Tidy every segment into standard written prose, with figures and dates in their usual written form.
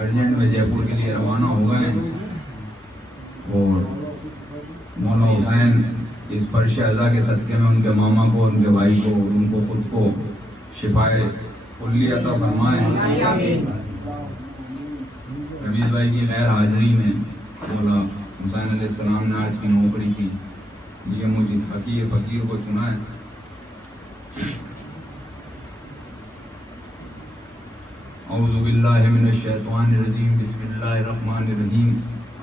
Urgent میں جے پور کے لیے روانہ ہو گئے اور مولا حسین اس فرش اعضا کے صدقے میں ان کے ماما کو، ان کے بھائی کو، ان کو خود کو شفائے کلی عطا فرمائے۔ رمیز بھائی کی غیر حاضری میں مولا حسین علیہ السلام نے آج کی نوکری کی لیے مجھے فقیر کو چنا ہے۔ اعوذ باللہ من الشیطان الرجیم، بسم اللہ الرحمن الرحیم،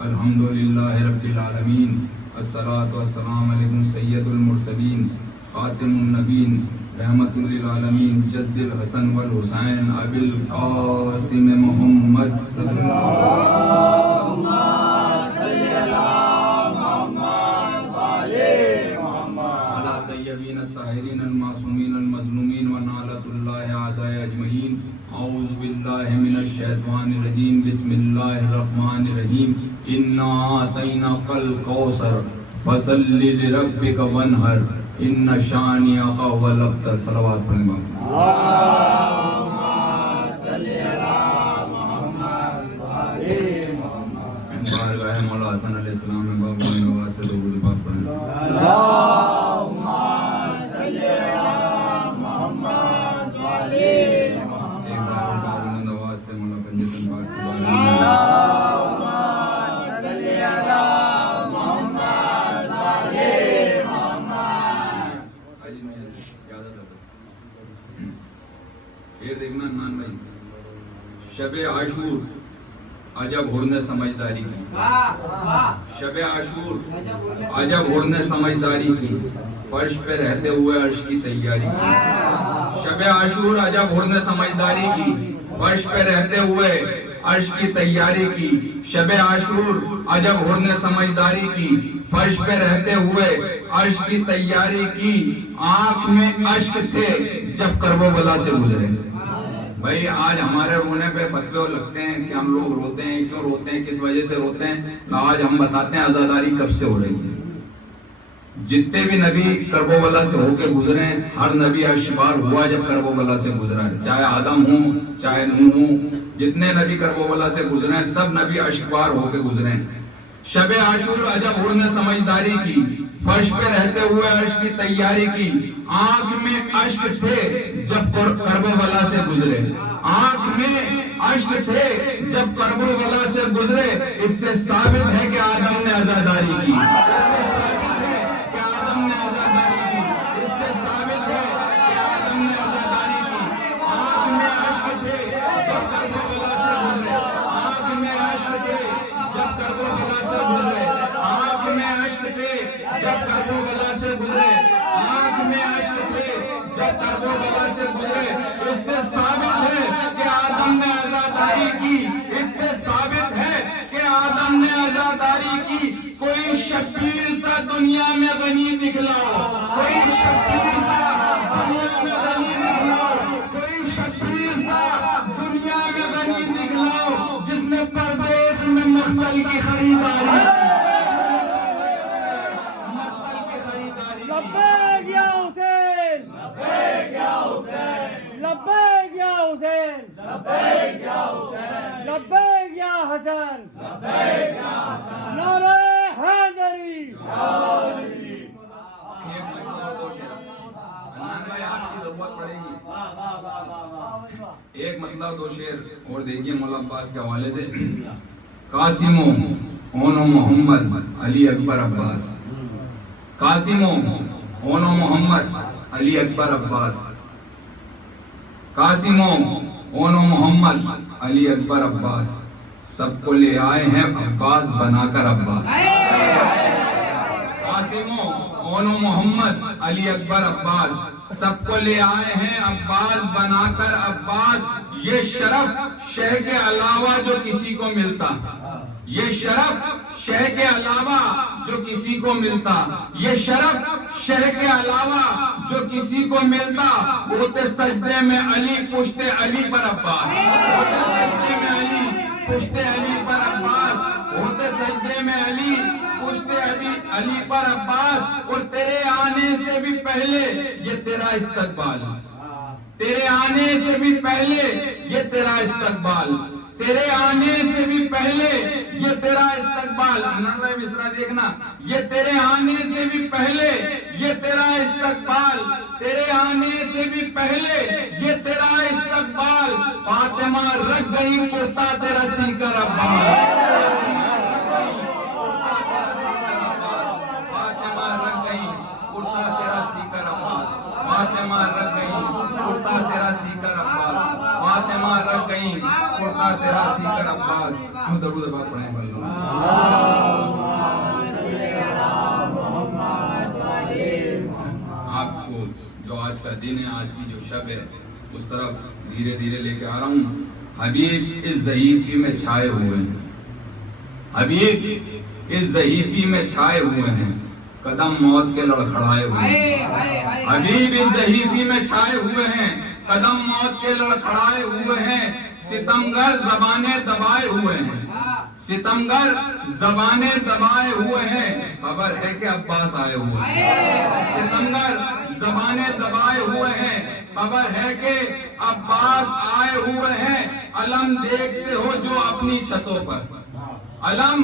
الحمدللہ رب العالمین، الصلاۃ والسلام علیکم سید المرسلین، خاتم النبین، رحمت للعالمین، جد الحسن والحسین، ابی القاسم محمد صلی اللہم صلی علی محمد وعلی محمد علی طیبین الطاہرین المعصومین المظلومین ونالۃ اللہ اعداء اجمعین۔ اعوذ باللہ من الشیطان الرجیم، بسم اللہ الرحمن الرحیم، انا اعطیناک الکوثر فصل لربک وانحر ان شانئک هو الابتر۔ صلوات پڑھیں گے۔ اللہم صلی علی محمد وعلی محمد۔ بارگاہ مولا حسن علیہ السلام میں بابا نواز سے درود پاک پڑھیں۔ اللہم صلی علی محمد وعلی محمد۔ ایک بار بابا نواز سے مولا کنجتن پاک کی بارگاہ دیکھنا نان بھائی، شب عاشور عجب ہر نے سمجھداری کی، شب عاشور عجب ہر نے سمجھداری کی، فرش پہ رہتے ہوئے عرش کی تیاری کی۔ شب عاشور عجب ہر نے سمجھداری کی، فرش پہ رہتے ہوئے عرش کی تیاری کی۔ شب عاشور عجب ہر نے سمجھداری کی، فرش پہ رہتے ہوئے عرش کی تیاری کی۔ آنکھ میں اشک تھے جب کرب و بلا سے گزرے۔ بھائی آج ہمارے رونے پہ فتوے لگتے ہیں کہ ہم لوگ روتے ہیں، کیوں روتے ہیں، کس وجہ سے روتے ہیں۔ آج ہم بتاتے ہیں عزاداری کب سے ہو رہی ہے۔ جتنے بھی نبی کرب و بلا سے ہو کے گزرے ہیں، ہر نبی اشکبار ہوا جب کرب و بلا سے گزرا ہے، چاہے آدم ہوں چاہے نوح ہوں، جتنے نبی کرب و بلا سے گزرے ہیں سب نبی اشکبار ہو کے گزرے ہیں۔ شب عاشور عجب ہر نے سمجھداری کی، فرش پہ رہتے ہوئے عرش کی تیاری کی۔ آنکھ میں اشک تھے جب کرب و بلا سے گزرے، آنکھ میں اشک تھے جب کرب و بلا سے گزرے۔ اس سے ثابت ہے کہ آدم نے عزاداری کی، اس سے ثابت ہے کہ آدم نے عزاداری کی، اس سے ثابت ہے کہ آدم نے عزاداری کی۔ آنکھ میں اشک تھے جب کرب و بلا سے گزرے، آنکھ میں اشک تھے جب کرب و بلا سے گزرے، آنکھ میں اشک تھے جب کرب و بلا سے گزرے، آنکھ میں اشک تھے جب کرب و بلا سے گزرے۔ اس سے ثابت ہے کہ آدم نے عزاداری کی، اس سے ثابت ہے کہ آدم نے عزاداری کی۔ کوئی شبیر سا دنیا میں غنی دکھلاؤ، کوئی شبیر سا دنیا میں غنی دکھلاؤ، کوئی شبیر سا دنیا میں غنی دکھلاؤ جس نے پردیس میں مختل کی خریداری۔ لبیک یا حسین، لبیک یا حسین، لبیک یا حسین، لبیک یا حسین، لبیک یا حسن، لبیک یا حسن، نعرہ حیدری۔ ایک مطلب دو شعر اور دیکھیے مولا عباس کے حوالے سے۔ قاسم اون محمد علی اکبر عباس، قاسم اون محمد علی اکبر عباس، قاسم اون محمد علی اکبر عباس، سب کو لے آئے ہیں عباس بنا کر عباس۔ قاسم اون محمد علی اکبر عباس، سب کو لے آئے ہیں عباس بنا کر عباس۔ یہ شرف شہ کے علاوہ جو کسی کو ملتا، یہ شرف شہ کے علاوہ جو کسی کو ملتا، یہ شرف شہ کے علاوہ جو کسی کو ملتا، ہوتے سجدے میں علی پشت علی پر عباس، ہوتے سجدے میں علی پشت علی پر عباس، ہوتے سجدے میں علی پشت علی پر عباس۔ اور تیرے آنے سے بھی پہلے یہ تیرا استقبال، تیرے آنے سے بھی پہلے یہ تیرا استقبال، تیرے آنے سے بھی پہلے یہ تیرا استقبال، انہوں مصرا دیکھنا، یہ تیرے آنے سے بھی پہلے یہ تیرا استقبال، تیرے آنے سے بھی پہلے یہ تیرا استقبال، فاطمہ رکھ گئی کرتا تیرا سی کر عباس، فاطمہ رکھ گئی کرتا تیرا سی کر عباس، فاطمہ رکھ گئی کرتا تیرا سی کر عباس، فاطمہ رکھ گئی کرتا تیرا سی کر عباس. ہم درود بات پڑھیں اللہ. آپ کو جو آج کا دن ہے، آج کی جو شب ہے، اس طرف دھیرے دھیرے لے کے آ رہا ہوں. حبیب اس ضعیفی میں چھائے ہوئے ہیں، حبیب اس ضعیفی میں چھائے ہوئے ہیں، قدم موت کے لڑکھڑائے ہوئے ہیں. حبیب اس ضعیفی میں چھائے ہوئے ہیں، قدم موت کے لڑکھڑائے ہوئے ہیں. ستمگر زبانیں دبائے ہوئے ہیں، ستمگر زبانیں دبائے ہوئے ہیں. خبر ہے کہ عباس آئے ہوئے ہیں، ستمگر زبانیں دبائے ہوئے ہیں. خبر ہے کہ عباس آئے ہوئے ہیں. علم دیکھتے ہو جو اپنی چھتوں پر، علم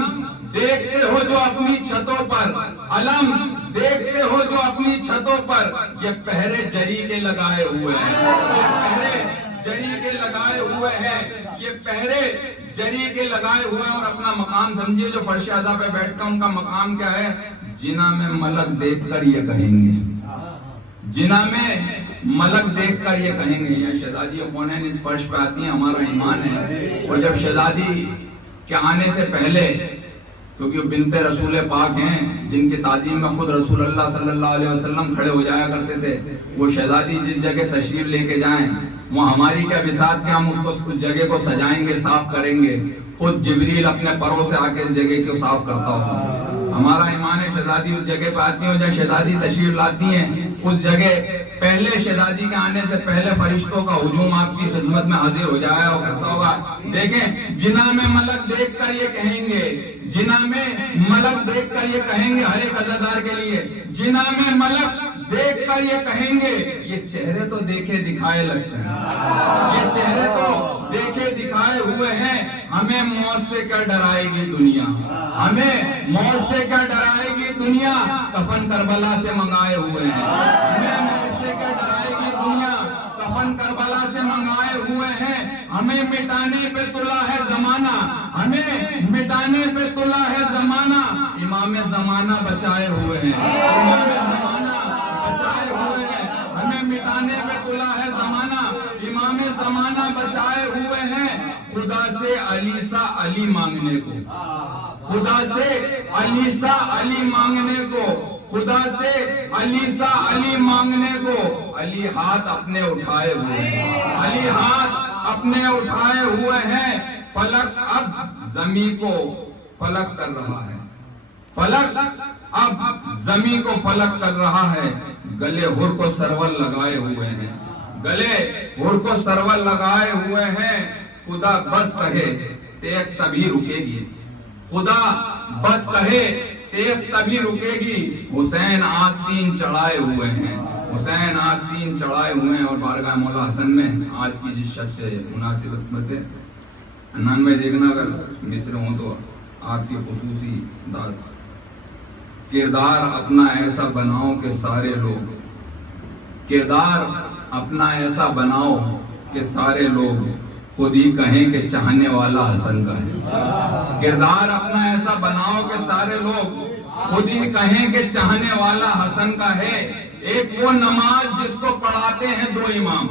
دیکھتے ہو جو اپنی چھتوں پر، علم دیکھتے ہو جو اپنی چھتوں پر. یہ پہرے جری کے لگائے ہوئے ہیں، یہ پہرے جری کے لگائے ہوئے ہیں، یہ پہرے جری کے لگائے ہوئے ہیں. اور اپنا مقام سمجھیے، جو فرش اعضا پہ بیٹھتا ان کا مقام کیا ہے؟ جنا میں ملک دیکھ کر یہ کہیں گے، جنا میں ملک دیکھ کر یہ کہیں گے. یہ شہزادی کونین اس فرش پہ آتی ہیں، ہمارا ایمان ہے. اور جب شہزادی کے آنے سے پہلے، کیونکہ وہ بنت رسول پاک ہیں جن کی تعظیم میں خود رسول اللہ صلی اللہ علیہ وسلم کھڑے ہو جایا کرتے تھے، وہ شہزادی جس جگہ تشریف لے کے جائیں وہ ہماری کیا بساط کہ ہم اس جگہ کو سجائیں گے، صاف کریں گے. خود جبریل اپنے پروں سے آ کے اس جگہ کو صاف کرتا ہوگا. ہمارا ایمان ہے شہزادی اس جگہ پہ آتی ہیں، جب شہزادی تشریف لاتی ہیں اس جگہ پہلے شہزادی کے آنے سے پہلے فرشتوں کا ہجوم آپ کی خدمت میں حاضر ہو جایا اور کرتا ہوگا. دیکھیں جنا میں ملک دیکھ کر یہ کہیں گے، جنا میں ملک دیکھ کر یہ کہیں گے، ہر ایک عزادار کے لیے جنا میں ملک دیکھ کر یہ کہیں گے. یہ چہرے تو دیکھے دکھائے لگتے ہیں، یہ چہرے تو دیکھے دکھائے ہوئے ہیں. ہمیں موت سے کیا ڈرائے گی دنیا، ہمیں موت سے کیا ڈرائے گی دنیا، کفن کربلا سے منگائے ہوئے ہیں. ہمیں موت سے کیا ڈرائے گی دنیا، کفن کربلا سے منگائے ہوئے ہیں. ہمیں مٹانے پہ تلا ہے زمانہ، ہمیں مٹانے پہ تلا ہے زمانہ. امام زمانہ بچائے ہوئے ہیں، امام زمانہ بچائے ہوئے ہیں. ہمیں مٹانے پہ تلا ہے زمانہ، امام زمانہ بچائے ہوئے ہیں. خدا سے علی سا علی مانگنے کو، خدا سے علی سا علی مانگنے کو، خدا سے علی سا علی مانگنے کو. علی ہاتھ اپنے اٹھائے ہوئے ہیں، علی ہاتھ اپنے اٹھائے ہوئے ہیں. فلک اب زمین کو فلک کر رہا ہے، فلک اب زمین کو فلک کر رہا ہے. گلے ہر کو سرول لگائے ہوئے ہیں، گلے ہر کو سرول لگائے ہوئے ہیں. خدا بس کہے تیغ تبھی رکے گی، خدا بس کہے تیغ تبھی رکے گی. حسین آستین چڑھائے ہوئے ہیں، حسین آستین چڑھائے ہوئے ہیں. اور بارگاہ مولا حسن میں آج کی جس شب سے مناسبت بتے انان بھائی دیکھنا، اگر مصر ہوں تو آپ کی خصوصی داد. کردار اپنا ایسا بناؤ کہ سارے لوگ، کردار اپنا ایسا بناؤ کہ سارے لوگ خود ہی کہیں کہ چاہنے والا حسن کا ہے. کردار اپنا ایسا بناؤ کہ سارے لوگ خود ہی کہیں کہ چاہنے والا حسن کا ہے. ایک وہ نماز جس کو پڑھاتے ہیں دو امام،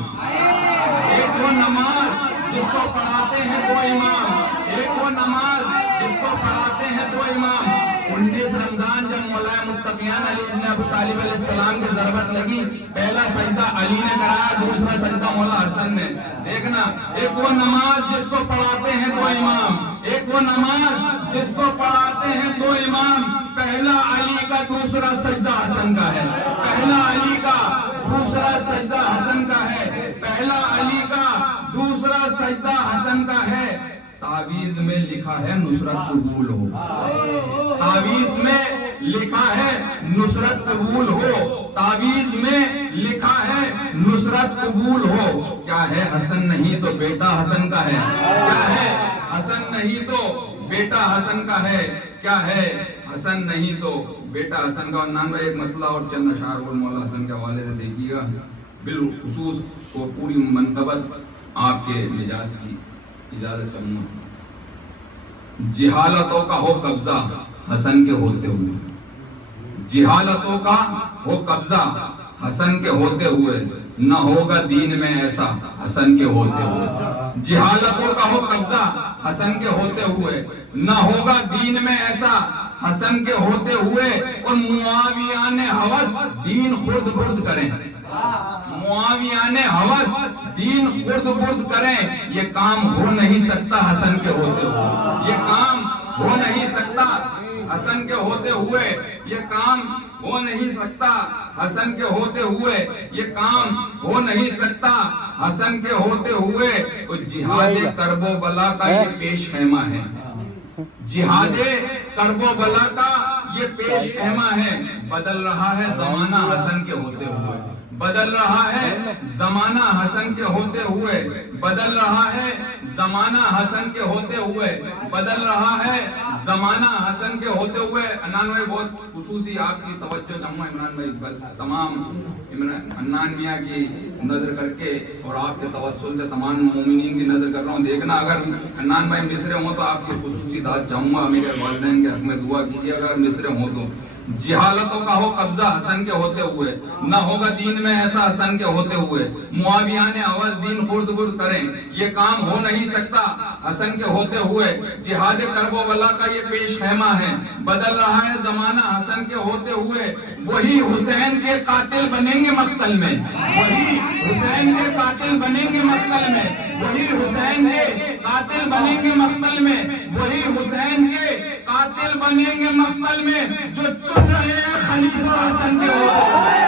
ایک وہ نماز جس کو پڑھاتے ہیں دو امام، ایک وہ نماز جس کو پڑھاتے ہیں دو امام. 19 رمضان جب مولا متقیان علی ابن ابو طالب علیہ السلام کی ضربت لگی، پہلا سجدہ علی نے کرایا، دوسرا سجدہ مولا حسن نے. دیکھنا، ایک وہ نماز جس کو پڑھاتے ہیں دو امام، ایک وہ نماز جس کو پڑھاتے ہیں دو امام. پہلا علی کا دوسرا سجدہ حسن کا ہے، پہلا علی کا دوسرا سجدہ حسن کا ہے، پہلا علی کا دوسرا سجدہ حسن کا ہے. تعویذ میں لکھا ہے نصرت قبول ہو، تعویذ میں لکھا ہے نصرت قبول ہو، تعویذ میں لکھا ہے نصرت قبول ہو. کیا ہے حسن نہیں تو بیٹا حسن کا ہے، کیا ہے حسن نہیں تو بیٹا حسن کا ہے کیا ہے، حسن نہیں تو بیٹا حسن کا۔ اور 99 ایک مطلع اور چند اشعار اور مولا حسن کے حوالے سے دیکھیے گا، بالخصوص کو پوری منقبت آپ کے مزاج کی اجازت چاہوں گا۔ جہالتوں کا ہو قبضہ حسن کے ہوتے ہوئے، جہالتوں کا ہو قبضہ حسن کے ہوتے ہوئے، نہ ہوگا دین میں ایسا حسن کے ہوتے ہوئے۔ جہالتوں کا ہو قبضہ حسن کے ہوتے ہوئے، نہ ہوگا دین میں ایسا حسن کے ہوتے ہوئے، اور معاویان ہوس دین خرد برد کریں، معاویان ہوس دین خرد برد کریں، یہ کام ہو نہیں سکتا حسن کے ہوتے ہوئے، یہ کام ہو نہیں سکتا حسن کے ہوتے ہوئے، یہ کام ہو نہیں سکتا حسن کے ہوتے ہوئے، یہ کام ہو نہیں سکتا حسن کے ہوتے ہوئے۔ اور جہاد کرب و بلا کا یہ پیش خیمہ ہے، جہاد کرب و بلا کا یہ پیش خیمہ ہے، بدل رہا ہے زمانہ حسن کے ہوتے ہوئے، بدل رہا ہے زمانہ حسن کے ہوتے ہوئے، بدل رہا ہے زمانہ حسن کے ہوتے ہوئے، بدل رہا ہے زمانہ حسن کے ہوتے ہوئے۔ عدنان بھائی بہت خصوصی آپ کی توجہ چاہوں گا، عمران بھائی تمام عدنان میاں کی نظر کر کے اور آپ کے توسل سے تمام مومنین کی نظر کر رہا ہوں، دیکھنا اگر عدنان بھائی مصر ہوں تو آپ کی خصوصی داد چاہوں گا، میرے والدین کے حق میں دعا کیجیے اگر مصر ہوں تو۔ جہالتوں کا ہو قبضہ حسن کے ہوتے ہوئے، نہ ہوگا دین میں ایسا حسن کے ہوتے ہوئے، معاویان عوض دین خرد برد کریں، یہ کام ہو نہیں سکتا حسن کے ہوتے ہوئے۔ جہاد کرب و بلا کا یہ پیش خیمہ ہے، بدل رہا ہے زمانہ حسن کے ہوتے ہوئے، وہی حسین کے قاتل بنیں گے مقتل میں، وہی حسین کے قاتل بنیں گے مقتل میں، وہی حسین کے قاتل بنیں گے مقتل میں، وہی حسین کے قاتل بنیں گے مقتل میں، جو چن رہے ہیں خلیفہ حسن کے ہوتے ہوئے۔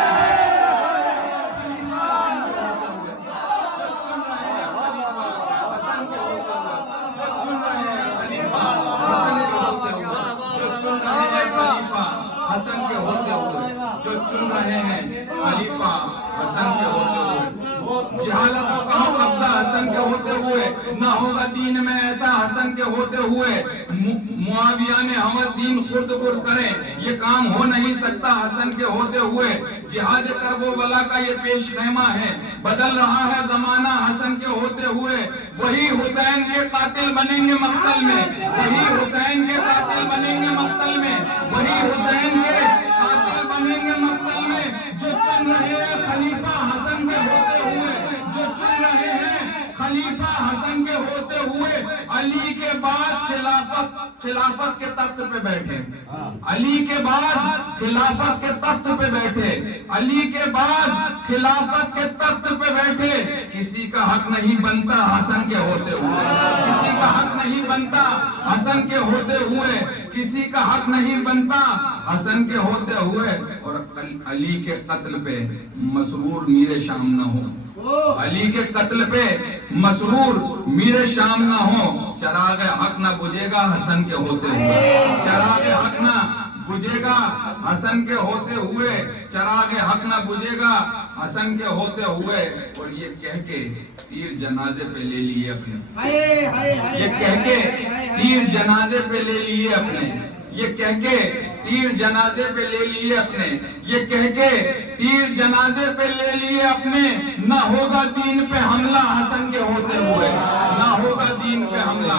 حسن کے ہوتے ہوئے جو چن رہے ہیں خلیفہ حسن کے ہوتے ہوئے، جہالتوں کا ہو قبضہ حسن کے ہوتے ہوئے، نہ ہوگا دین میں ایسا حسن کے ہوتے ہوئے، معاویان ہوس دین خرد برد کریں، یہ کام ہو نہیں سکتا حسن کے ہوتے ہوئے۔ جہاد کرب و بلا کا یہ پیش خیمہ ہے، بدل رہا ہے زمانہ حسن کے ہوتے ہوئے، وہی حسین کے قاتل بنیں گے مقتل میں، وہی حسین کے قاتل بنیں گے مقتل میں، وہی حسین کے قاتل بنیں گے مقتل میں، جو چن رہے ہیں خلیفہ حسن کے ہوتے ہوئے، جو چن رہے ہیں خلیفہ حسن کے ہوتے ہوئے۔ علی کے بعد خلافت کے تخت پہ بیٹھے، علی کے بعد خلافت کے تخت پہ بیٹھے، علی کے بعد خلافت کے تخت پہ بیٹھے، کسی کا حق نہیں بنتا حسن کے ہوتے ہوئے، کسی کا حق نہیں بنتا حسن کے ہوتے ہوئے، کسی کا حق نہیں بنتا حسن کے ہوتے ہوئے۔ اور علی کے قتل پہ مسرور میر شام نہ ہو، علی کے قتل پہ مسرور میر شام نہ ہو، چراغ حق نہ بجھے گا حسن کے ہوتے ہوئے، چراغ حق نہ بجھے گا حسن کے ہوتے ہوئے، چراغ حق نہ بجھے گا حسن کے ہوتے ہوئے۔ اور یہ کہہ کے تیر جنازے پہ لے لیے اپنے، یہ کہہ کے تیر جنازے پہ لے لیے اپنے، یہ کہہ کے تیر جنازے پہ لے لیے اپنے، یہ کہہ کے تیر جنازے پہ لے لیے اپنے، نہ ہوگا دین پہ حملہ حسن کے ہوتے ہوئے، نہ ہوگا دین پہ حملہ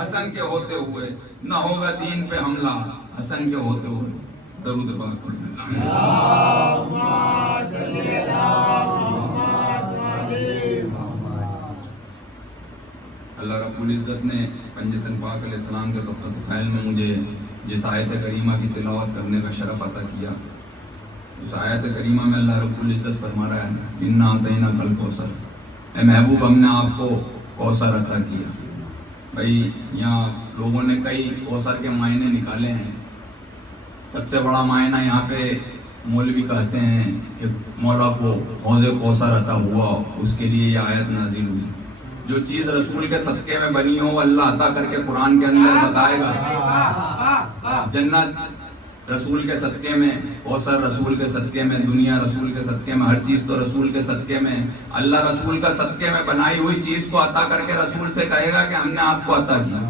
حسن کے ہوتے ہوئے، نہ ہوگا دین پہ حملہ حسن کے ہوتے ہوئے۔ درود پاک پڑھیں۔ اللہ رب العزت نے پنجتن پاک علیہ السلام کے سبقت خیل میں مجھے جس آیت کریمہ کی تلاوت کرنے کا شرف عطا کیا، اس آیت کریمہ میں اللہ رب العزت فرما رہا ہے اِنَّا أَعْطَيْنَاكَ الْكَوْثَرَ، اے محبوب ہم نے آپ کو کوثر عطا کیا۔ بھائی یہاں لوگوں نے کئی کوثر کے معنی نکالے ہیں، سب سے بڑا معنی یہاں پہ مولوی کہتے ہیں کہ مولا کو حوض کوثر عطا ہوا، اس کے لیے یہ آیت نازل ہوئی۔ جو چیز رسول کے صدقے میں بنی ہو وہ اللہ عطا کر کے قرآن کے اندر بتائے گا۔ جنت رسول کے صدقے میں، کوثر رسول کے صدقے میں، دنیا رسول کے صدقے میں، ہر چیز تو رسول کے صدقے میں. اللہ رسول کا صدقے میں بنائی ہوئی چیز کو عطا کر کے رسول سے کہے گا کہ ہم نے آپ کو عطا کیا.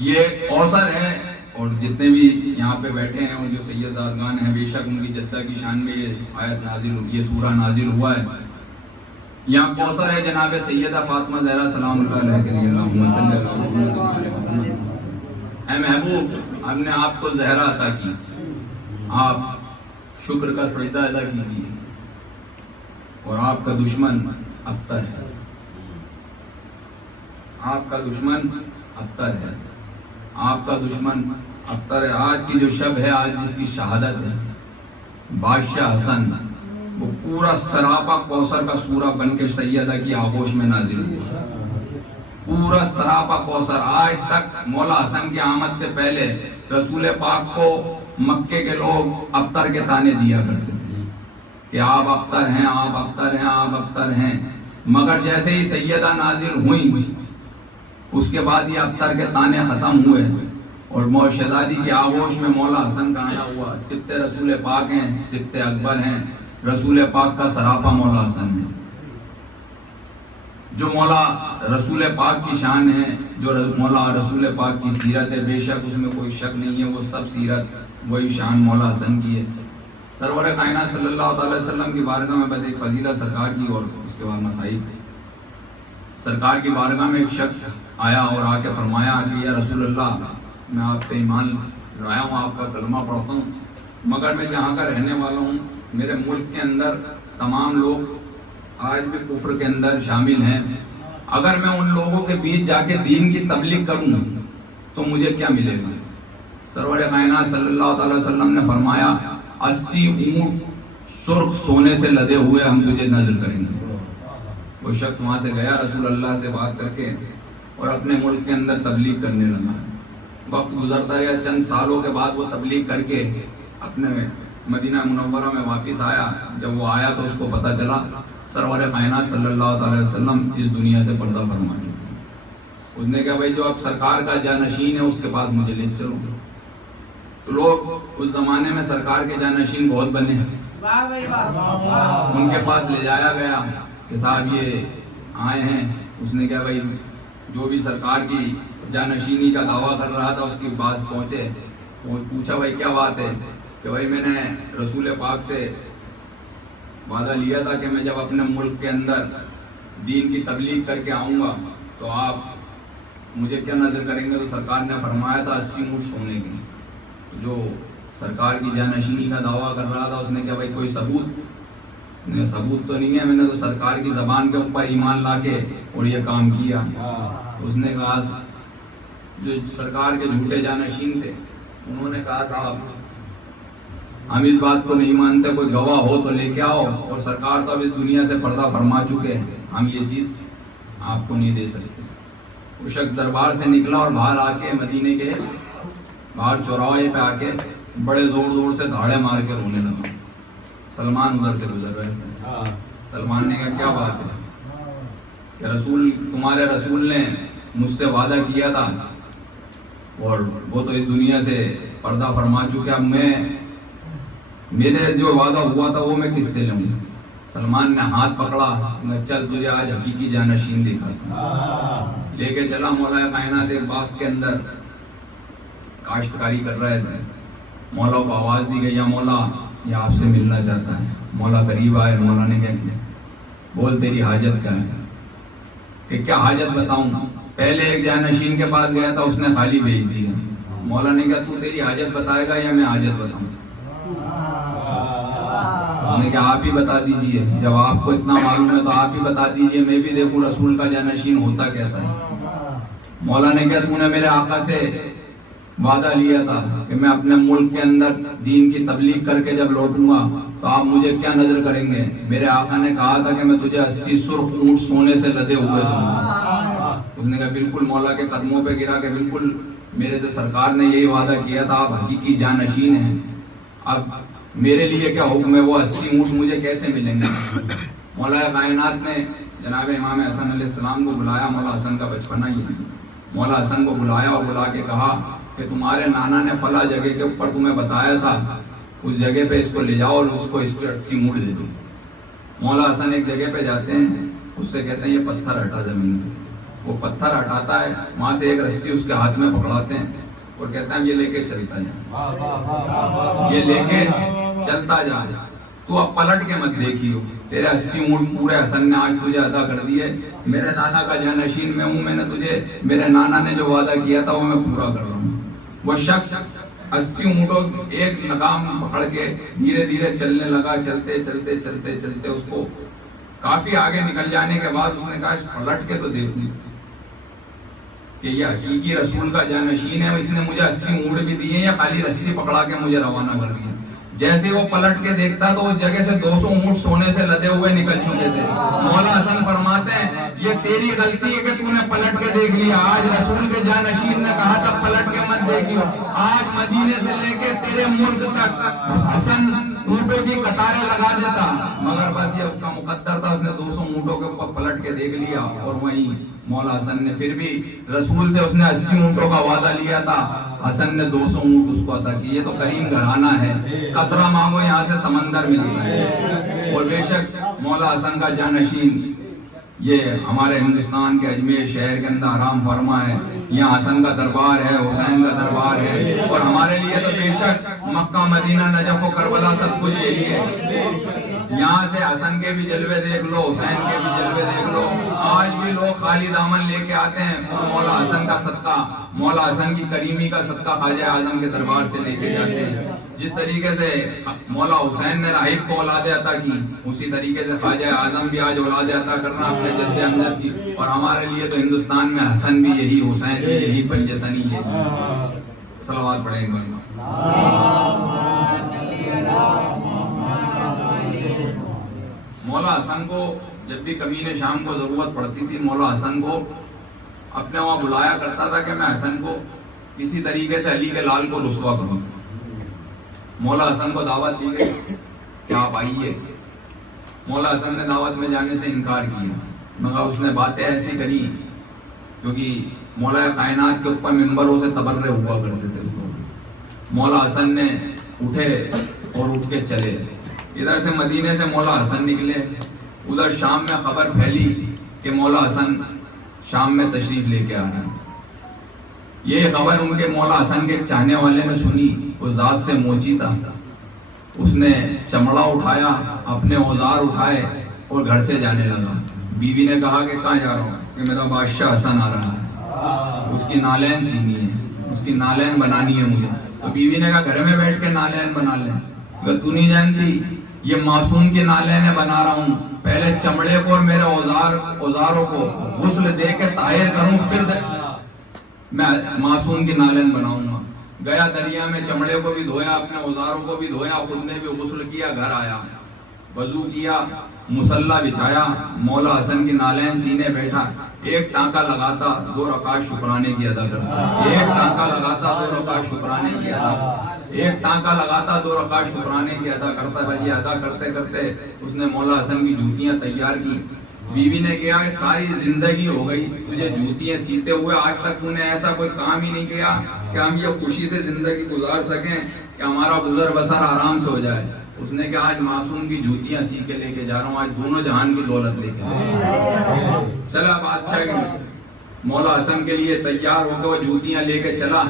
یہ کوثر ہے. اور جتنے بھی یہاں پہ بیٹھے ہیں اور جو سید زادگان ہیں، بے شک ان کی جدہ کی شان میں یہ آیت نازل ہوئی، یہ سورہ نازل ہوا ہے. یہاں کوثر ہے جناب سیدہ فاطمہ زہرا سلام اللہ علیہ کے لیے. اللہم صلی اللہ علیہ وسلم. اے محبوب، ہم نے آپ کو زہرا عطا کی، آپ شکر کا سجدہ ادا کیجیے. اور آپ کا دشمن ابتر ہے، آپ کا دشمن ابتر ہے، آپ کا دشمن ابتر ہے. آج کی جو شب ہے، آج جس کی شہادت ہے، بادشاہ حسن وہ پورا سراپا کوثر کا سورہ بن کے سیدہ کی آغوش میں نازل ہوا. پورا سراپا کوثر. آج تک مولا حسن کی آمد سے پہلے رسول پاک کو مکے کے لوگ ابتر کے تانے دیا کرتے تھے کہ آپ ابتر ہیں، آپ ابتر ہیں، آپ ابتر ہیں. مگر جیسے ہی سیدہ نازل ہوئی، اس کے بعد یہ ابتر کے تانے ختم ہوئے اور شہزادی کی آغوش میں مولا حسن کا آنا ہوا. سبط رسول پاک ہیں، سبط اکبر ہیں، رسول پاک کا سراپا مولا حسن ہے. جو مولا رسول پاک کی شان ہے، جو مولا رسول پاک کی سیرت ہے، بے شک اس میں کوئی شک نہیں ہے، وہ سب سیرت وہی شان مولا حسن کی ہے. سرور کائنات صلی اللہ تعالی وسلم کی بارگاہ میں بس ایک فضیلت سرکار کی اور اس کے بعد مسائل. سرکار کی بارگاہ میں ایک شخص آیا اور آ کے فرمایا کہ یا رسول اللہ، میں آپ پہ ایمان لایا ہوں، آپ کا کلمہ پڑھتا ہوں، مگر میں جہاں کا رہنے والا ہوں، میرے ملک کے اندر تمام لوگ آج بھی کفر کے اندر شامل ہیں. اگر میں ان لوگوں کے بیچ جا کے دین کی تبلیغ کروں تو مجھے کیا ملے گا؟ سرور کائنات صلی اللہ تعالی وسلم نے فرمایا 80 اونٹ سرخ سونے سے لدے ہوئے ہم تجھے نظر کریں گے. وہ شخص وہاں سے گیا رسول اللہ سے بات کر کے اور اپنے ملک کے اندر تبلیغ کرنے لگا. وقت گزرتا رہا، چند سالوں کے بعد وہ تبلیغ کر کے اپنے مدینہ منورہ میں واپس آیا. جب وہ آیا تو اس کو پتہ چلا سرور کائنات صلی اللہ تعالی وسلم اس دنیا سے پردہ فرما چکے. اس نے کہا بھائی جو اب سرکار کا جانشین ہے اس کے پاس مجھے لے چلو. تو لوگ اس زمانے میں سرکار کے جانشین بہت بنے ہیں. ان کے پاس لے جایا گیا کہ صاحب یہ آئے ہیں. اس نے کہا بھائی جو بھی سرکار کی جانشینی کا دعویٰ کر رہا تھا اس کی بات پہنچے. وہ پوچھا بھائی کیا بات ہے؟ کہ بھائی میں نے رسول پاک سے وعدہ لیا تھا کہ میں جب اپنے ملک کے اندر دین کی تبلیغ کر کے آؤں گا تو آپ مجھے کیا نظر کریں گے؟ تو سرکار نے فرمایا تھا 80 اونٹ سونے کی. جو سرکار کی جانشینی کا دعویٰ کر رہا تھا اس نے کہا بھائی کوئی ثبوت؟ ثبوت تو نہیں ہے، میں نے تو سرکار کی زبان کے اوپر ایمان لا کے اور یہ کام کیا. اس نے کہا جو سرکار کے جھوٹے جانشین تھے انہوں نے کہا صاحب ہم اس بات کو نہیں مانتے، کوئی گواہ ہو تو لے کے آؤ، اور سرکار تو اب اس دنیا سے پردہ فرما چکے ہیں، ہم یہ چیز آپ کو نہیں دے سکتے. وہ شخص دربار سے نکلا اور باہر آ کے مدینے کے باہر چوراہے پہ آ کے بڑے زور زور سے دھاڑے مار کے رونے لگا. سلمان ادھر سے گزر رہے تھے. سلمان نے کہا کیا بات ہے؟ کہ رسول تمہارے رسول نے مجھ سے وعدہ کیا تھا اور وہ تو اس دنیا سے پردہ فرما چکے، اب میرے جو وعدہ ہوا تھا وہ میں کس سے لوں؟ سلمان نے ہاتھ پکڑا، چل تجھے آج حقیقی جانشین دکھاتا. لے کے چلا مولا کائنات ایک باغ کے اندر کاشتکاری کر رہے تھے. مولا کو آواز دی گئی یا مولا یہ آپ سے ملنا چاہتا ہے. مولا قریب آئے. مولا نے کیا کیا؟ بول تیری حاجت کیا ہے؟ کہ کیا حاجت بتاؤں؟ پہلے ایک جانشین کے پاس گیا تھا، اس نے خالی بھیج دیا. مولا نے کہا تو تیری حاجت بتائے گا یا میں حاجت بتاؤں؟ انہوں نے کہا آپ ہی بتا دیجئے، جب آپ کو اتنا معلوم ہے تو آپ ہی بتا دیجئے، میں بھی دیکھوں رسول کا جانشین ہوتا کیسا ہے. مولا نے کہا تو نے میرے آقا سے وعدہ لیا تھا کہ میں اپنے ملک کے اندر دین کی تبلیغ کر کے جب لوٹوں گا تو آپ مجھے کیا نظر کریں گے؟ میرے آقا نے کہا تھا کہ میں تجھے 80 سرخ اونٹ سونے سے لدے ہوئے دوں گا. اس نے کہا بالکل مولا کے قدموں پہ گرا کہ بالکل میرے سے سرکار نے یہی وعدہ کیا تھا، آپ حقیقی جانشین ہیں، اب میرے لیے کیا حکم ہے؟ وہ 80 اونٹ مجھے کیسے ملیں گے؟ مولا کائنات نے جناب امام حسن علیہ السلام کو بلایا. مولا حسن کا بچپنا ہی ہے. مولا حسن کو بلایا اور بلا کے کہا کہ تمہارے نانا نے فلاں جگہ کے اوپر تمہیں بتایا تھا، اس جگہ پہ اس کو لے جاؤ اور اس کو اس پہ اٹھی موڑ دے دو۔ مولا حسن ایک جگہ پہ جاتے ہیں، اس سے کہتے ہیں یہ پتھر ہٹا زمین سے۔ وہ پتھر ہٹاتا ہے، وہاں سے ایک رسی اس کے ہاتھ میں پکڑاتے ہیں اور کہتے ہیں یہ لے کے چلتا جا، یہ لے کے چلتا جا، تو اب پلٹ کے مت دیکھیو، تیرے 80 اونٹ پورے حسن نے آج تجھے ادا کر دیے، میرے نانا کا جانشین میں ہوں، میں نے تجھے میرے نانا نے جو وعدہ کیا تھا وہ میں پورا کر رہا ہوں۔ وہ شخص 80 اونٹوں ایک لگام پکڑ کے دھیرے دھیرے چلنے لگا، چلتے چلتے چلتے چلتے اس کو کافی آگے نکل جانے کے بعد اس نے کہا پلٹ کے تو دیکھوں کہ یہ حقیقی رسول کا جانشین ہے، اس نے مجھے 80 اونٹ بھی دیے یا خالی رسی پکڑا کے مجھے روانہ کر دیا۔ جیسے وہ پلٹ کے دیکھتا تو اس جگہ سے 200 اونٹ سونے سے لدے ہوئے نکل چکے تھے۔ مولا حسن فرماتے ہیں یہ تیری غلطی ہے کہ تو نے پلٹ کے دیکھ لیا، آج رسول کے جانشین نے کہا تھا پلٹ کے مت دیکھیو، آج مدینے سے لے کے تیرے ملک تک حسن اونٹوں کی قطاریں لگا دیتا، مگر بس یہ اس کا مقدر تھا، اس نے 200 اونٹوں کے اوپر پلٹ کے دیکھ لیا۔ اور وہیں مولا حسن نے پھر بھی رسول سے اس نے 80 اونٹوں کا وعدہ لیا تھا، حسن نے 200 اونٹ اس کو عطا کی۔ یہ تو کریم گھرانہ ہے، قطرہ مانگو یہاں سے سمندر ملتا ہے۔ اور بے شک مولا حسن کا جانشین یہ ہمارے ہندوستان کے اجمیر شہر کے اندر آرام فرما ہے، یہاں حسن کا دربار ہے، حسین کا دربار ہے، اور ہمارے لیے تو بے شک مکہ مدینہ نجف و کربلا سب کچھ یہی ہے۔ یہاں سے حسن کے بھی جلوے دیکھ لو، حسین کے بھی جلوے دیکھ لو، آج بھی لوگ خالی دامن لے کے آتے ہیں اور مولا حسن کا صدقہ، مولا حسن کی کریمی کا صدقہ خواجہ اعظم کے دربار سے لے کے جاتے ہیں۔ جس طریقے سے مولا حسین نے راہب کو اولاد عطا کی، اسی طریقے سے خواجہ اعظم بھی آج اولاد عطا کرنا اپنے جد امجد کی، اور ہمارے لیے تو ہندوستان میں حسن بھی یہی، حسین بھی یہی، پنجتنی یہی۔ صلوات پڑھیں گے۔ مولا حسن کو جب بھی کبیر شام کو ضرورت پڑتی تھی، مولا حسن کو اپنے وہاں بلایا کرتا تھا کہ میں حسن کو کسی طریقے سے علی کے لال کو رسوا کروں۔ مولا حسن کو دعوت دی گئی کہ آپ آئیے، مولا حسن نے دعوت میں جانے سے انکار کیا، مگر اس نے باتیں ایسی کری کیونکہ مولا کائنات کے اوپر منبروں سے تبرے ہوا کرتے تھے۔ مولا حسن نے اٹھے اور اٹھ کے چلے، ادھر سے مدینے سے مولا حسن نکلے، ادھر شام میں خبر پھیلی کہ مولا حسن شام میں تشریف لے کے آ رہے ہیں۔ یہ خبر ان کے مولا حسن کے چاہنے والے نے سنی، وہ ذات سے موچی تھا، اس نے چمڑا اٹھایا، اپنے اوزار اٹھائے اور گھر سے جانے لگا۔ بیوی نے کہا کہ کہاں جا رہا ہوں؟ کہ میرا بادشاہ حسن آ رہا ہے، اس کی نالین سینی ہے، اس کی نالین بنانی ہے مجھے۔ تو بیوی نے کہا گھر میں بیٹھ کے نالین بنا لیں، کہ تو نہیں جانتی یہ معصوم کی نالین بنا رہا ہوں، پہلے چمڑے کو اور میرے اوزاروں کو غسل دے کے طاہر کروں، پھر میں معصوم کی نالین بناؤں گا۔ گیا دریا میں، چمڑے کو بھی دھویا، اپنے اوزاروں کو بھی دھویا، خود نے بھی غسل کیا، گھر آیا، وضو کیا، مصلی بچھایا، مولا حسن کی نالین سینے بیٹھا، ایک ٹانکا لگاتا 2 رکعت شکرانے کی ادا کرتا، ایک ٹانکا لگاتا 2 رکعت شکرانے کی ادا، ایک ٹانکا لگاتا 2 رکعت شکرانے کی ادا کرتا۔ بھائی ادا کرتے کرتے اس نے مولا حسن کی جوتیاں تیار کی۔ بیوی نے کہا کہ ساری زندگی ہو گئی تجھے جوتیاں سیتے ہوئے، آج تک تو نے ایسا کوئی کام ہی نہیں کیا کہ ہم یہ خوشی سے زندگی گزار سکیں کہ ہمارا گزر بسر آرام سے ہو جائے۔ اس نے کہا آج معصوم کی جوتیاں سی کے لے کے جا رہا ہوں، آج دونوں جہان کی دولت لے کے چلا۔ بادشاہ مولا حسن کے لیے تیار ہو کے وہ جوتیاں لے کے چلا۔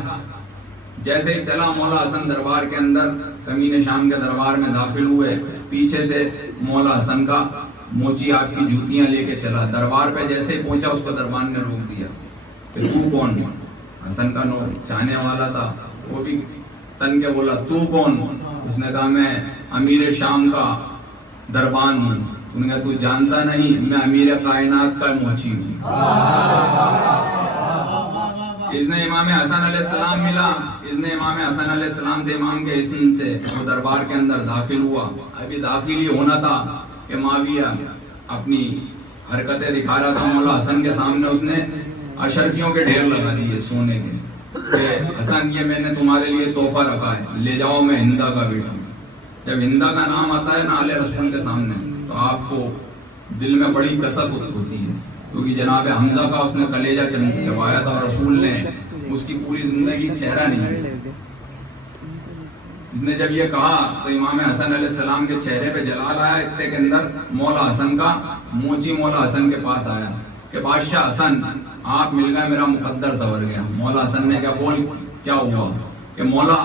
جیسے ہی چلا مولا حسن دربار کے اندر، کمین شام کے دربار میں داخل ہوئے، پیچھے سے مولا حسن کا موچی آپ کی جوتیاں لے کے چلا۔ دربار پہ جیسے ہی پہنچا اس کو دربان نے روک دیا کہ تو کون؟ حسن کا چاہنے والا تھا، وہ بھی تن کے بولا تو کون؟ اس نے کہا میں امیر شام کا دربان ہوں۔ انہوں نے کہا تو جانتا نہیں میں امیر کائنات کا موچی ہوں۔ اس نے امام حسن علیہ السلام ملا، اس نے امام حسن علیہ السلام سے امام کے حسین سے وہ دربار کے اندر داخل ہوا۔ ابھی داخل ہی ہونا تھا کہ معاویہ اپنی حرکتیں دکھا رہا تھا، مولا حسن کے سامنے اس نے اشرفیوں کے ڈھیر لگا دیے سونے کے کہ حسن یہ میں نے تمہارے لیے تحفہ رکھا ہے، لے جاؤ، میں ہندا کا بیٹا ہوں۔ جب ہندا کا نام آتا ہے نا آل رسول کے سامنے تو آپ کو دل میں بڑی کسک ہوتی ہے کیونکہ جناب حمزہ کا اس نے کلیجہ چبایا تھا اور رسول نے اس کی پوری زندگی چہرہ نہیں ہے. اس نے جب یہ کہا تو امام حسن علیہ السلام کے چہرے پہ جلال آیا. اتنے کے اندر مولا حسن کا موچی مولا حسن کے پاس آیا کہ بادشاہ حسن آپ مل گئے, میرا مقدر سنور گیا. مولا حسن نے کیا بول کیا ہوا کہ مولا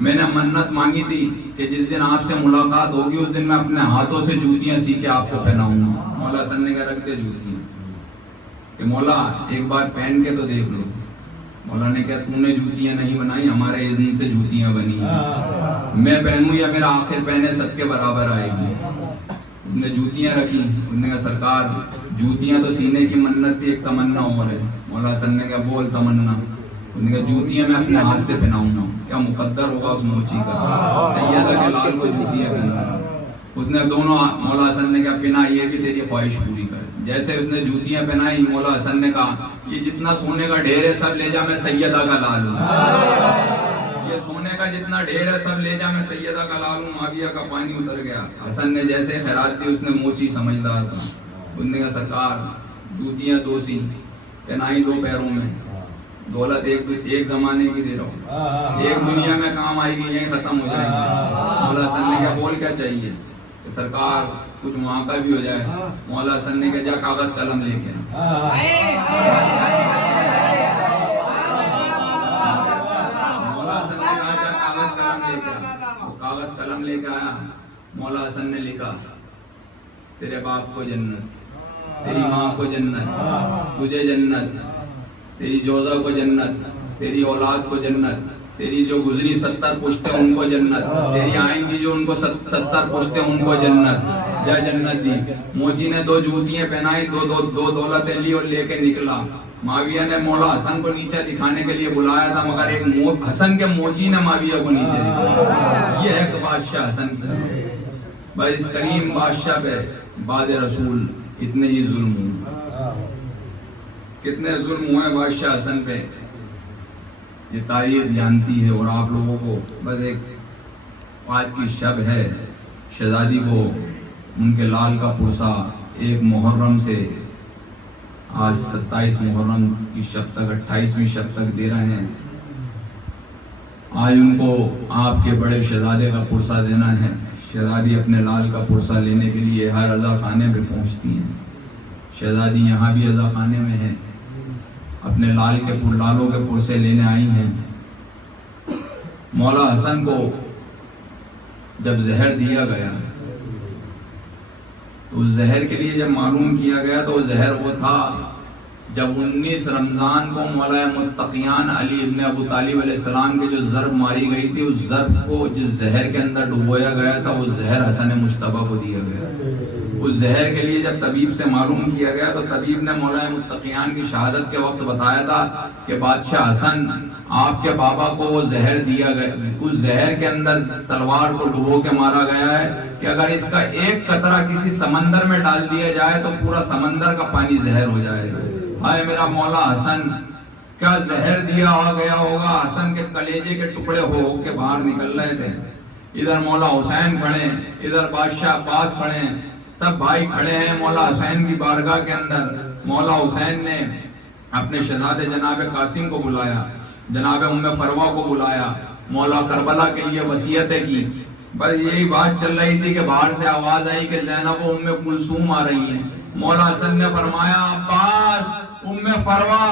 میں نے منت مانگی تھی کہ جس دن آپ سے ملاقات ہوگی اس دن میں اپنے ہاتھوں سے جوتیاں سی کے آپ کو پہناؤں گا. مولا حسن نے کہا رکھ دے جوتیاں کہ مولا ایک بار پہن کے تو دیکھ لو. مولا نے کہا تو نے جوتیاں نہیں بنائی, ہمارے اذن سے جوتیاں بنی ہیں. میں پہنوں یا میرا آخر پہنے سب کے برابر آئے گی. اس نے جوتیاں رکھی. اس نے کہا سرکار جوتیاں تو سینے کی منت تھی, ایک تمنا اور ہے. مولا حسن نے کہا بول تمنا. اس نے کہا جوتیاں میں اپنے ہاتھ سے پہناؤں گا. کیا مقدر ہوگا اس موچی کا, سیدہ کے لال کو جوتیاں پہنا. اس نے دونوں مولا حسن نے کہا پہنا, یہ بھی تیری خواہش پوری کر. جیسے اس نے جوتیاں پہنائی مولا حسن نے کہا یہ جتنا سونے کا ڈھیر ہے سب لے جا, میں سیدہ کا لال ہوں. یہ سونے کا جتنا ڈھیر ہے سب لے جا, میں سیدہ کا لال ہوں. معاویہ کا پانی اتر گیا. حسن نے جیسے خیرات دی, اس نے موچی سمجھدار تھا. اس نے کہا سرکار جوتیاں دو سی پہنائی دو پیروں میں. دولت ایک زمانے کی دے رہا ہوں, ایک دنیا میں کام آئے گی, یہیں ختم ہو جائے گی. مولا حسن نے کہا بول کیا چاہیے کہ سرکار کچھ وہاں کا بھی ہو جائے. مولا حسن نے کہا جا کاغذ قلم لے کے. مولا حسن نے کہا جا کاغذ قلم لے کے. وہ کاغذ قلم لے کے آیا. مولا حسن نے لکھا تیرے باپ کو جنت, تیری ماں کو جنت, تجھے جنت, تیری جوزہ کو جنت, تیری اولاد کو جنت, تیری جو گزری 70 پشتیں ان کو جنت, تیری آئیں گی جو ان کو 70 پشتیں ان کو جنت. جا جنت دی. موچی نے دو جوتیاں پہنائی, دو دولتیں لی اور لے کے نکلا. معاویہ نے مولا حسن کو نیچے دکھانے کے لیے بلایا تھا, مگر ایک حسن کے موچی نے معاویہ کو نیچے دکھایا. یہ ہے کہ بادشاہ حسن کی بھائی اس کریم بادشاہ پہ بعد رسول اتنے ہی ظلم ہوئے, کتنے ظلم ہوئے بادشاہ حسن پہ یہ تاریخ جانتی ہے. اور آپ لوگوں کو بس ایک آج کی شب ہے, شہزادی کو ان کے لال کا پرسا 1 محرم سے آج 27 محرم کی شب تک 28ویں شب تک دے رہے ہیں. آج ان کو آپ کے بڑے شہزادے کا پرسا دینا ہے. شہزادی اپنے لال کا پرسا لینے کے لیے ہر عزا خانے پہ پہنچتی ہیں. شہزادی یہاں بھی عزا خانے میں ہیں, اپنے لالوں کے پرسے لینے آئی ہیں. مولا حسن کو جب زہر دیا گیا تو اس زہر کے لیے جب معلوم کیا گیا تو وہ زہر وہ تھا جب 19 رمضان کو مولا متقیان علی ابن ابو طالب علیہ السلام کے جو ضرب ماری گئی تھی, اس ضرب کو جس زہر کے اندر ڈبویا گیا تھا وہ زہر حسن مجتبیٰ کو دیا گیا. اس زہر کے لیے جب طبیب سے معلوم کیا گیا تو طبیب نے مولا متقیان کی شہادت کے وقت بتایا تھا کہ بادشاہ حسن آپ کے بابا کو وہ زہر دیا گیا, اس زہر کے اندر تلوار کو ڈبو کے مارا گیا ہے کہ اگر اس کا ایک قطرہ کسی سمندر میں ڈال دیا جائے تو پورا سمندر کا پانی زہر ہو جائے. ہائے میرا مولا حسن کیا زہر دیا گیا ہوگا. حسن کے کلیجے کے ٹکڑے ہو کے باہر نکل رہے تھے. ادھر مولا حسین کھڑے, ادھر بادشاہ عباس کھڑے, سب بھائی کھڑے ہیں مولا حسین کی بارگاہ کے اندر. مولا حسین نے اپنے شہزادے جناب قاسم کو بلایا, جناب ام فروا کو بلایا, مولا کربلا کے لیے وصیتیں کی. بس یہی بات چل رہی تھی کہ باہر سے آواز آئی کہ زینب و ام کلثوم آ رہی ہیں. مولا حسن نے فرمایا عباس ام فروا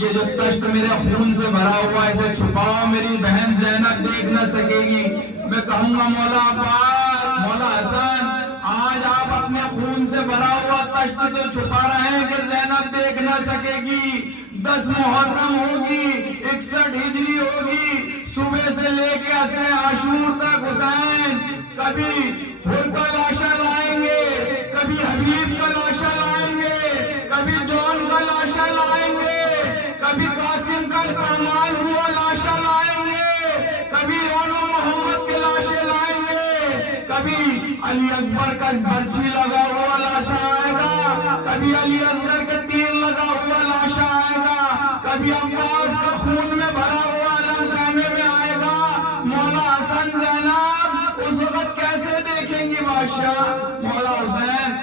یہ جو تشت میرے خون سے بھرا ہوا اسے چھپاؤ, میری بہن زینب دیکھ نہ سکے گی. میں کہوں گا مولا عباس, مولا حسن آج آپ اپنے خون سے بھرا ہوا تشت تو چھپا رہے ہیں کہ زینب دیکھ نہ سکے گی. 10 محرم ہوگی, 61 ہجری ہوگی, صبح سے لے کے 10 عاشور تک حسین کبھی حر کا لاشا لائیں گے, کبھی حبیب کا لاشا لائیں گے, کبھی جون کا لاشا لائیں گے, کبھی قاسم کا پامال ہوا لاشا لائیں گے, کبھی اولو محمد کے لاشے لائیں گے, کبھی علی اکبر کا برچھی لگا ہوا لاشا آئے گا, کبھی علی اصغر کا تیر لگا ہوا لاشا آئے گا, کبھی عباس کا خون میں بھرا ہوا علم خیمے میں آئے گا. مولا حسن زینب اس وقت کیسے دیکھیں گی بادشاہ. مولا حسین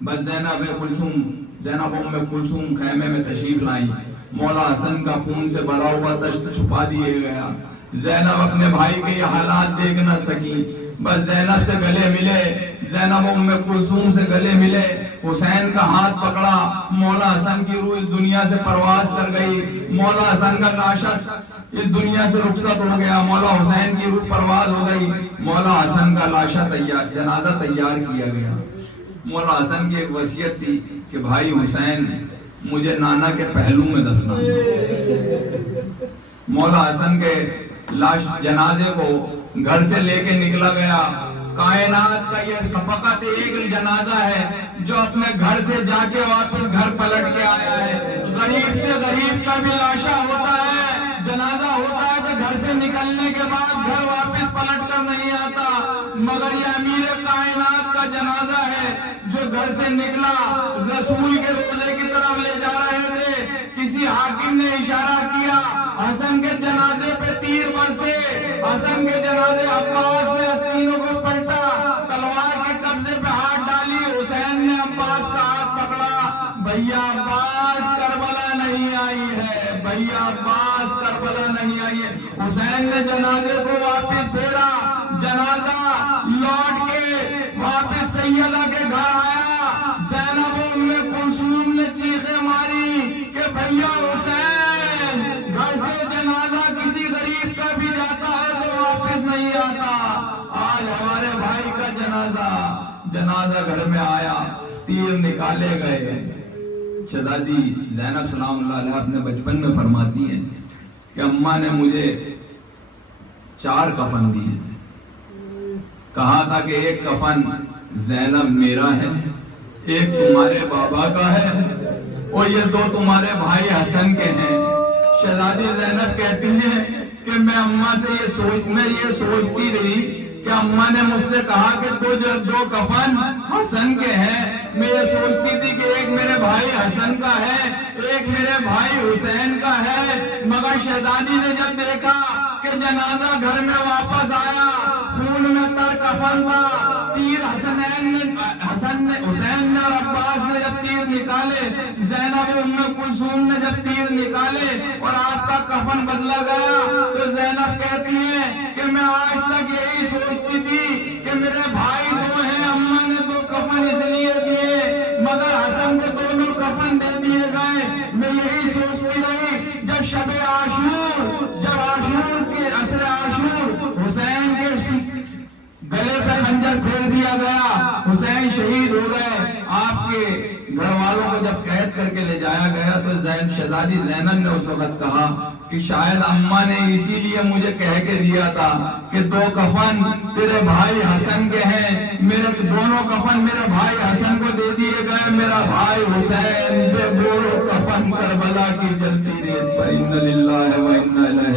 بس زینب کلثوم زینب ام کلثوم خیمے میں تشریف لائیں، مولا حسن کا خون سے بھرا ہوا تشت چھپا دیے گیا۔ زینب اپنے بھائی کے یہ حالات دیکھ نہ سکی، بس زینب سے گلے ملے، زینب ام کلثوم سے گلے ملے، حسین کا ہاتھ پکڑا، مولا حسن کی روح اس دنیا سے پرواز کر گئی، مولا حسن کا لاشا اس دنیا سے رخصت ہو گیا، مولا حسین کی روح پرواز ہو گئی، مولا حسن کا لاشا تیار، جنازہ تیار کیا گیا۔ مولا حسن کی ایک وصیت تھی کہ بھائی حسین مجھے نانا کے پہلو میں دفنا۔ مولا حسن کے لاش جنازے کو گھر سے لے کے نکلا گیا۔ کائنات کا یہ فقط ایک جنازہ ہے جو اپنے گھر سے جا کے واپس گھر پلٹ کے آیا ہے۔ غریب سے غریب کا بھی لاشا ہوتا ہے، جنازہ ہوتا ہے تو گھر سے نکلنے کے بعد گھر واپس پلٹ کر نہیں آتا، مگر یہ امیر کائنات کا جنازہ ہے جو گھر سے نکلا، رسول کے روضے کی طرف لے جا رہے تھے، کسی حاکم نے اشارہ کیا، حسن کے جنازے پہ تیر برسے، حسن کے جنازے عباس نے آستینوں کو پلٹا، تلوار کے قبضے پہ ہاتھ ڈالی، حسین نے عباس کا ہاتھ پکڑا، بھیا عباس کربلا نہیں آئی ہے، بھیا عباس کربلا نہیں آئی ہے۔ حسین نے جنازے کو واپس پھیرا، جنازہ لوٹ کے واپس سیدہ کے گھر آیا، زینب ام کلثوم نے چیخیں ماری کہ بھیا حسین، گھر سے جنازہ کسی غریب کا بھی جاتا ہے تو واپس نہیں آتا، آج ہمارے بھائی کا جنازہ گھر میں آیا، تیر نکالے گئے۔ شہزادی زینب سلام اللہ علیہ اپنے بچپن میں فرماتی ہیں کہ اماں نے مجھے 4 کفن دیے تھے، کہا تھا کہ ایک کفن زینب میرا ہے، ایک تمہارے بابا کا ہے اور یہ 2 تمہارے بھائی حسن کے ہیں۔ شہزادی زینب کہتی ہیں کہ میں اماں سے یہ سوچتی رہی کہ اماں نے مجھ سے کہا کہ تو جو 2 کفن حسن کے ہیں، میں یہ سوچتی تھی کہ ایک میرے بھائی حسن کا ہے، ایک میرے بھائی حسین کا ہے، مگر شہزادی نے جب دیکھا کہ جنازہ گھر میں واپس آیا، خون میں تر کفن تھا، تیر حسین نے اور عباس نے جب تیر نکالے، زینب ام کلثوم نے جب تیر نکالے اور آپ کا کفن بدلا گیا، تو زینب کہتی ہیں کہ میں آج تک یہی سوچتی تھی کہ میرے بھائی 2 ہیں، اماں نے 2 کفن اس لیے دیے، مگر حسن کو 2 کفن دے دیے گئے۔ میں یہی سوچتی رہی، جب شب عاشور، جب عاشور کے عصر عاشور حسین کے گلے پہ خنجر پھیر دیا گیا، حسین شہید ہو گئے، آپ کے گھر والوں کو جب قید کر کے لے جایا گیا تو شہزادی زینب نے اس وقت کہا کہ شاید اماں نے اسی لیے مجھے کہہ کے دیا تھا کہ 2 کفن تیرے بھائی حسن کے ہیں، میرے 2 کفن میرے بھائی حسن کو دے دیے گئے، میرا بھائی حسین بے بولو کفن کربلا کی جلتی ریت پر، اِنَّ لِلَّهِ وَإِنَّ إِلَيْهِ